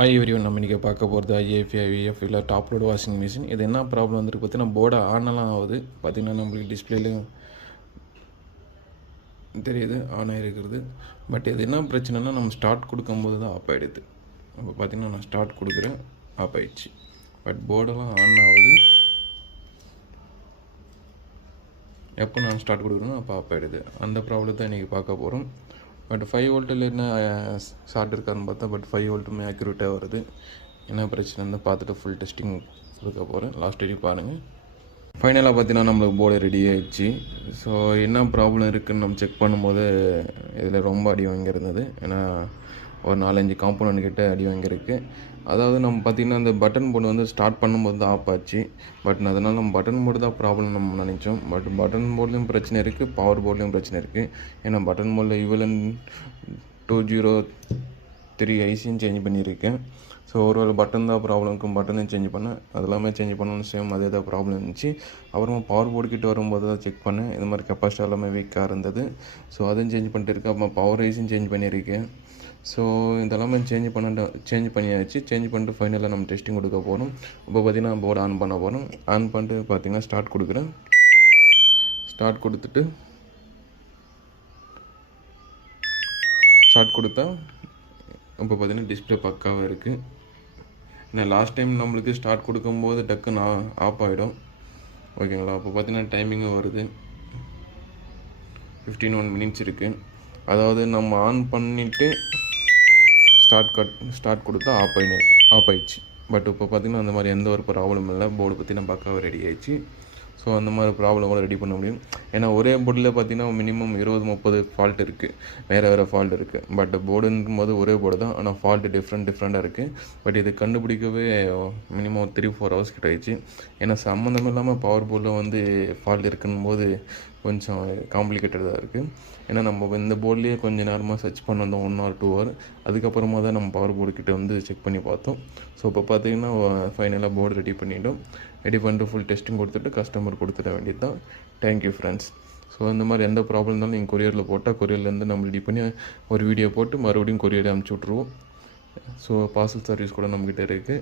Everyone நம்ம இன்றைக்கி பார்க்க போகிறது ஐஏஎஃப் ஐவிஎஃப் இல்லை டாப் லோடு வாஷிங் மிஷின். இது என்ன ப்ராப்ளம் வந்துருக்கு பார்த்தீங்கன்னா, போர்டை ஆனெல்லாம் ஆகுது. பார்த்திங்கன்னா நம்மளுக்கு டிஸ்பிளேலையும் தெரியுது ஆன் ஆகிருக்கிறது. பட் இது என்ன பிரச்சனைனா, நம்ம ஸ்டார்ட் கொடுக்கும்போது தான் ஆஃப் ஆகிடுது. அப்போ பார்த்திங்கன்னா நான் ஸ்டார்ட் கொடுக்குறேன், ஆஃப் ஆகிடுச்சு. பட் போர்டெல்லாம் ஆன் ஆகுது. எப்போ நான் ஸ்டார்ட் கொடுக்குறேனோ அப்போ ஆஃப் ஆகிடுது. அந்த ப்ராப்ளம் தான் இன்றைக்கி பார்க்க போகிறோம். பட் 5 வோல்ட்டில் என்ன ஷார்ட் இருக்கான்னு பார்த்தா, பட் 5 வோல்ட்டுமே அக்யூரேட்டாக வருது. என்ன பிரச்சனைன்னு பார்த்துட்டு ஃபுல் டெஸ்டிங் கொடுக்க போகிறேன். லாஸ்ட் வரைக்கும் பாருங்கள். ஃபைனலாக பார்த்தீங்கன்னா நம்மளுக்கு போர்டு ரெடி ஆகிடுச்சு. ஸோ என்ன ப்ராப்ளம் இருக்குதுன்னு நம்ம செக் பண்ணும்போது இதில் ரொம்ப அடி வாங்கியிருந்தது. ஏன்னா ஒரு 4-5 காம்பனண்ட் கிட்ட அடி வாங்கியிருக்கு. அதாவது நம்ம பார்த்திங்கன்னா அந்த பட்டன் போர்டு வந்து ஸ்டார்ட் பண்ணும்போது தான் ஆஃப் ஆச்சு. பட் அதனால் நம்ம பட்டன் போர்டு தான் ப்ராப்ளம் நம்ம நினச்சோம். பட் பட்டன் போர்ட்லேயும் பிரச்சனை இருக்குது, பவர் போர்ட்லேயும் பிரச்சனை இருக்குது. ஏன்னா பட்டன் போர்டில் ஈவலன் 203 ஐசியும் சேஞ்ச் பண்ணியிருக்கேன். ஸோ ஒரு பட்டன் தான் ப்ராப்ளம் இருக்கும், பட்டனையும் சேஞ்ச் பண்ணேன். அதெல்லாமே சேஞ்ச் பண்ணணும், சேம் அதே தான் ப்ராப்ளம் இருந்துச்சு. அப்புறமா பவர் போர்டு கிட்ட வரும்போது தான் செக் பண்ணேன். இது மாதிரி கெப்பாசிட்டி எல்லாமே வீக்காக இருந்தது. ஸோ அதையும் சேஞ்ச் பண்ணிட்டு இருக்கேன். அப்புறம் பவர் ஐஸும் சேஞ்ச் பண்ணியிருக்கேன். ஸோ இதெல்லாமே சேஞ்ச் பண்ணியாச்சு. சேஞ்ச் பண்ணிட்டு ஃபைனலாக நம்ம டெஸ்டிங் கொடுக்க போகிறோம். இப்போ பார்த்திங்கன்னா போர்டு ஆன் பண்ண போகிறோம். ஆன் பண்ணிட்டு பார்த்திங்கன்னா ஸ்டார்ட் கொடுக்குறேன். ஸ்டார்ட் கொடுத்தா இப்போ பார்த்திங்கன்னா டிஸ்பிளே பக்காவாக இருக்குது. ஏன்னா லாஸ்ட் டைம் நம்மளுக்கு ஸ்டார்ட் கொடுக்கும்போது டக்குன்னு ஆஃப் ஆகிடும். ஓகேங்களா? அப்போ பார்த்திங்கன்னா டைமிங்கும் வருது. 15 மினிட்ஸ் இருக்குது. அதாவது நம்ம ஆன் பண்ணிவிட்டு ஸ்டார்ட் கொடுத்தா ஆஃப் ஆயிடுச்சு. பட் இப்போ பார்த்திங்கன்னா அந்த மாதிரி எந்த ஒரு ப்ராப்ளம் இல்லை. போர்டு பார்த்திங்கன்னா பக்காவாக ரெடி ஆகிடுச்சு. ஸோ அந்த மாதிரி ப்ராப்ளம் கூட ரெடி பண்ண முடியும். ஏன்னா ஒரே போர்டில் பார்த்திங்கன்னா மினிமம் 20-30 ஃபால்ட் இருக்குது, வேறு ஃபால்ட் இருக்குது. பட் போர்டுன்னும் போது ஒரே போர்டு தான், ஆனால் ஃபால்ட்டு டிஃப்ரெண்ட்டாக இருக்குது. பட் இது கண்டுபிடிக்கவே மினிமம் 3-4 ஹவர்ஸ் கிட்ட ஆயிடுச்சு. ஏன்னா சம்மந்தம் இல்லாமல் பவர் போர்டில் வந்து ஃபால்ட் இருக்குன்னும் போது கொஞ்சம் காம்ப்ளிகேட்டடாக இருக்குது. ஏன்னா நம்ம இந்த போர்ட்லேயே கொஞ்சம் நேரமாக சர்ச் பண்ண வந்தோம், 1 or 2 hour. அதுக்கப்புறமா தான் நம்ம பவர் போர்டு கிட்டே வந்து செக் பண்ணி பார்த்தோம். ஸோ இப்போ பார்த்திங்கன்னா ஃபைனலாக போர்டு ரெடி பண்ணிட்டு ஃபுல் டெஸ்டிங் கொடுத்துட்டு கஸ்டமர் கொடுத்துட வேண்டியது தான். Thank you friends. ஸோ இந்த மாதிரி எந்த ப்ராப்ளம் இருந்தாலும் நீங்கள் கொரியரில் போட்டால் கொரியர்லேருந்து நம்ம ரெடி பண்ணி ஒரு வீடியோ போட்டு மறுபடியும் கொரியரை அனுப்பிச்சி விட்ருவோம். ஸோ பார்சல் சர்வீஸ் கூட நம்மக்கிட்ட இருக்குது.